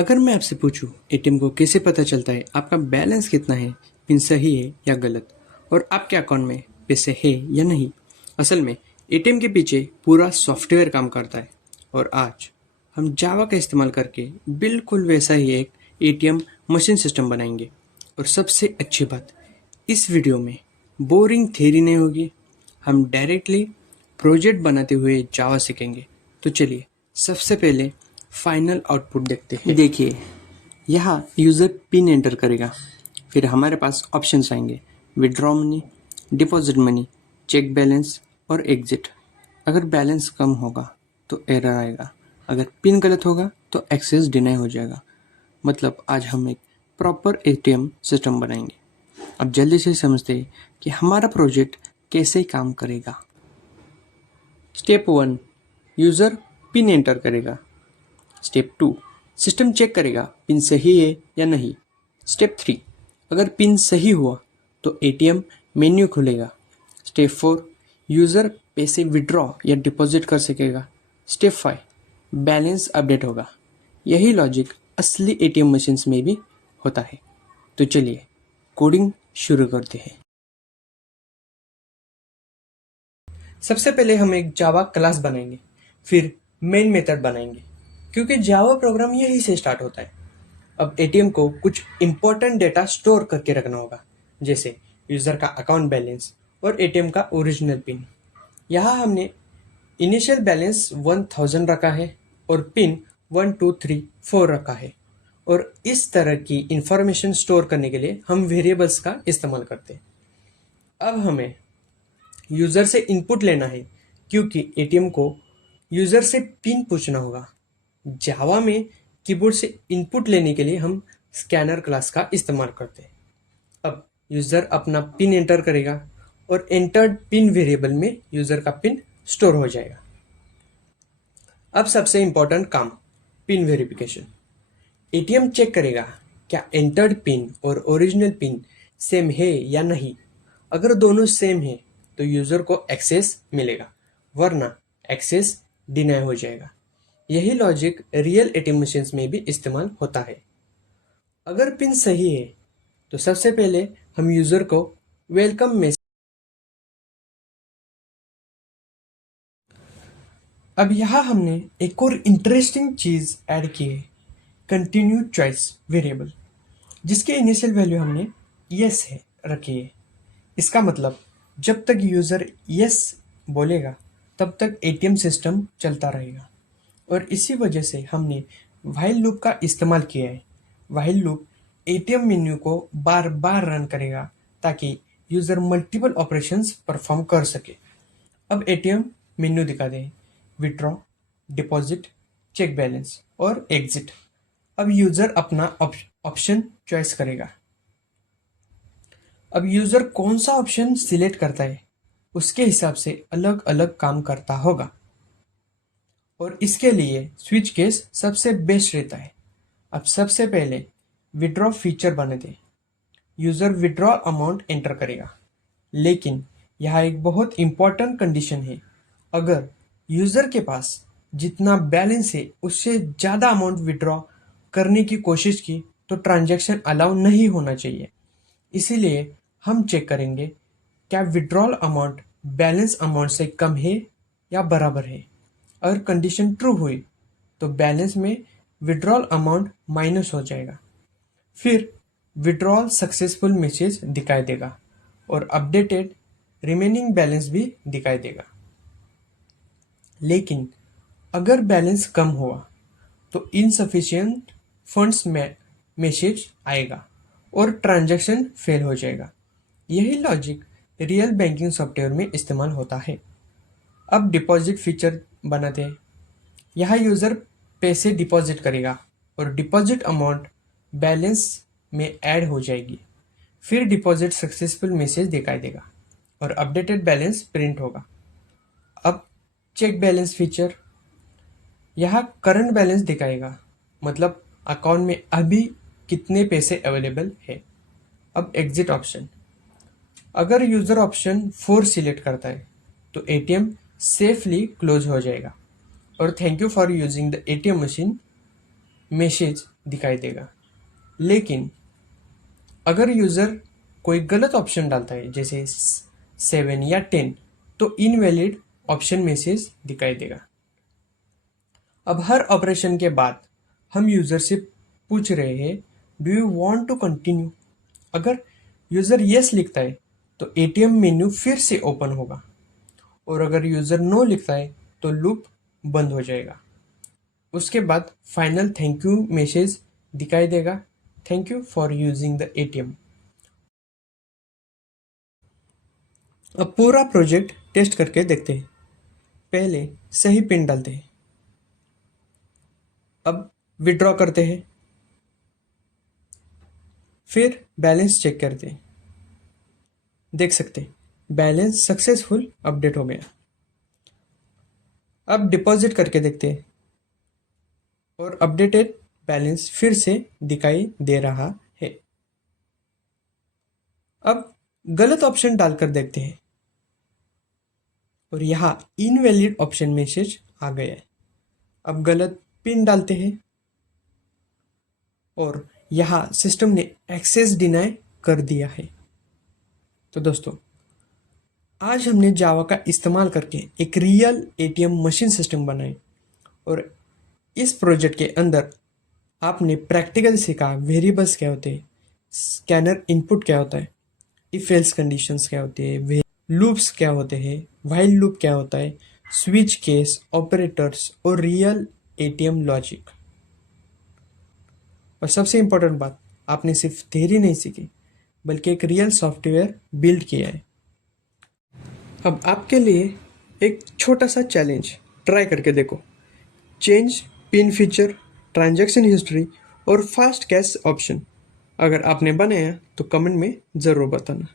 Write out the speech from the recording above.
अगर मैं आपसे पूछूं एटीएम को कैसे पता चलता है आपका बैलेंस कितना है, पिन सही है या गलत, और आपके अकाउंट में पैसे है या नहीं। असल में एटीएम के पीछे पूरा सॉफ्टवेयर काम करता है और आज हम जावा का इस्तेमाल करके बिल्कुल वैसा ही एक एटीएम मशीन सिस्टम बनाएंगे। और सबसे अच्छी बात, इस वीडियो में बोरिंग थ्योरी नहीं होगी, हम डायरेक्टली प्रोजेक्ट बनाते हुए जावा सीखेंगे। तो चलिए सबसे पहले फाइनल आउटपुट देखते हैं। देखिए यहाँ यूज़र पिन एंटर करेगा, फिर हमारे पास ऑप्शंस आएंगे, withdraw money, deposit money, check balance और एग्जिट। अगर बैलेंस कम होगा तो एरर आएगा, अगर पिन गलत होगा तो एक्सेस डिनाई हो जाएगा। मतलब आज हम एक प्रॉपर एटीएम सिस्टम बनाएंगे। अब जल्दी से समझते हैं कि हमारा प्रोजेक्ट कैसे काम करेगा। स्टेप 1, यूज़र पिन एंटर करेगा। स्टेप 2, सिस्टम चेक करेगा पिन सही है या नहीं। स्टेप 3, अगर पिन सही हुआ तो एटीएम मेन्यू खुलेगा। स्टेप 4, यूज़र पैसे विड्रॉ या डिपॉजिट कर सकेगा। स्टेप 5, बैलेंस अपडेट होगा। यही लॉजिक असली एटीएम मशीन्स में भी होता है। तो चलिए कोडिंग शुरू करते हैं। सबसे पहले हम एक जावा क्लास बनाएंगे, फिर मेन मेथड बनाएंगे, क्योंकि जावा प्रोग्राम यही से स्टार्ट होता है। अब एटीएम को कुछ इंपॉर्टेंट डेटा स्टोर करके रखना होगा, जैसे यूज़र का अकाउंट बैलेंस और एटीएम का ओरिजिनल पिन। यहाँ हमने इनिशियल बैलेंस 1000 रखा है और पिन 1234 रखा है। और इस तरह की इंफॉर्मेशन स्टोर करने के लिए हम वेरिएबल्स का इस्तेमाल करते हैं। अब हमें यूज़र से इनपुट लेना है, क्योंकि एटीएम को यूज़र से पिन पूछना होगा। जावा में कीबोर्ड से इनपुट लेने के लिए हम स्कैनर क्लास का इस्तेमाल करते हैं। अब यूज़र अपना पिन एंटर करेगा और एंटर्ड पिन वेरिएबल में यूज़र का पिन स्टोर हो जाएगा। अब सबसे इंपॉर्टेंट काम, पिन वेरिफिकेशन। एटीएम चेक करेगा क्या एंटर्ड पिन और ओरिजिनल पिन सेम है या नहीं। अगर दोनों सेम है तो यूज़र को एक्सेस मिलेगा, वरना एक्सेस डिनाई हो जाएगा। यही लॉजिक रियल एटीएम मशीन्स में भी इस्तेमाल होता है। अगर पिन सही है तो सबसे पहले हम यूज़र को वेलकम मैसेज। अब यहाँ हमने एक और इंटरेस्टिंग चीज़ ऐड की है, कंटिन्यू चॉइस वेरिएबल, जिसके इनिशियल वैल्यू हमने यस है रखी है। इसका मतलब जब तक यूज़र यस बोलेगा तब तक एटीएम सिस्टम चलता रहेगा। और इसी वजह से हमने व्हाइल लूप का इस्तेमाल किया है। व्हाइल लूप एटीएम मेन्यू को बार बार रन करेगा ताकि यूज़र मल्टीपल ऑपरेशंस परफॉर्म कर सके। अब एटीएम मेन्यू दिखा दें, विड्रॉ, डिपॉजिट, चेक बैलेंस और एग्जिट। अब यूज़र अपना ऑप्शन चॉइस करेगा। अब यूज़र कौन सा ऑप्शन सिलेक्ट करता है उसके हिसाब से अलग अलग काम करता होगा, और इसके लिए स्विच केस सबसे बेस्ट रहता है। अब सबसे पहले विड्रॉ फीचर बने दें। यूज़र विड्रॉ अमाउंट एंटर करेगा, लेकिन यहाँ एक बहुत इंपॉर्टेंट कंडीशन है। अगर यूज़र के पास जितना बैलेंस है उससे ज़्यादा अमाउंट विड्रॉ करने की कोशिश की तो ट्रांजैक्शन अलाउ नहीं होना चाहिए। इसीलिए हम चेक करेंगे क्या विड्रॉल अमाउंट बैलेंस अमाउंट से कम है या बराबर है। अगर कंडीशन ट्रू हुई तो बैलेंस में विड्रॉल अमाउंट माइनस हो जाएगा, फिर विड्रॉल सक्सेसफुल मैसेज दिखाई देगा और अपडेटेड रिमेनिंग बैलेंस भी दिखाई देगा। लेकिन अगर बैलेंस कम हुआ तो इनसफिशिएंट फंड्स में मैसेज आएगा और ट्रांजैक्शन फेल हो जाएगा। यही लॉजिक रियल बैंकिंग सॉफ्टवेयर में इस्तेमाल होता है। अब डिपॉजिट फीचर बनाते हैं। यहाँ यूज़र पैसे डिपॉजिट करेगा और डिपॉजिट अमाउंट बैलेंस में ऐड हो जाएगी। फिर डिपॉजिट सक्सेसफुल मैसेज दिखाई देगा और अपडेटेड बैलेंस प्रिंट होगा। अब चेक बैलेंस फीचर, यहाँ करंट बैलेंस दिखाएगा, मतलब अकाउंट में अभी कितने पैसे अवेलेबल है। अब एग्जिट ऑप्शन, अगर यूज़र ऑप्शन 4 सिलेक्ट करता है तो एटीएम सेफली क्लोज हो जाएगा। और thank you for using the ATM machine message दिखाई देगा। लेकिन अगर यूज़र कोई गलत ऑप्शन डालता है जैसे 7 या 10 तो इनवैलिड ऑप्शन मैसेज दिखाई देगा। अब हर ऑपरेशन के बाद हम यूज़र से पूछ रहे हैं, do you want to continue? अगर यूज़र यस लिखता है तो एटीएम मेन्यू फिर से ओपन होगा, और अगर यूज़र नो लिखता है तो लूप बंद हो जाएगा। उसके बाद फाइनल थैंक यू मैसेज दिखाई देगा, thank you for using the ATM. अब पूरा प्रोजेक्ट टेस्ट करके देखते हैं। पहले सही पिन डालते हैं, अब विड्रॉ करते हैं, फिर बैलेंस चेक करते हैं। देख सकते हैं बैलेंस सक्सेसफुल अपडेट हो गया। अब डिपॉजिट करके देखते हैं और अपडेटेड बैलेंस फिर से दिखाई दे रहा है। अब गलत ऑप्शन डालकर देखते हैं और यहाँ इनवैलिड ऑप्शन मैसेज आ गया है। अब गलत पिन डालते हैं और यहाँ सिस्टम ने एक्सेस डिनाई कर दिया है। तो दोस्तों, आज हमने जावा का इस्तेमाल करके एक रियल एटीएम मशीन सिस्टम बनाई, और इस प्रोजेक्ट के अंदर आपने प्रैक्टिकल सीखा वेरिएबल्स क्या होते हैं, स्कैनर इनपुट क्या होता है, इफ एल्स कंडीशंस क्या होती है, लूप्स क्या होते हैं, व्हाइल लूप क्या होता है, स्विच केस, ऑपरेटर्स और रियल एटीएम लॉजिक। और सबसे इम्पोर्टेंट बात, आपने सिर्फ थियरी नहीं सीखी बल्कि एक रियल सॉफ्टवेयर बिल्ड किया है। अब आपके लिए एक छोटा सा चैलेंज, ट्राई करके देखो। Change pin feature, transaction history और फास्ट कैश ऑप्शन। अगर आपने बनाया तो कमेंट में ज़रूर बताना।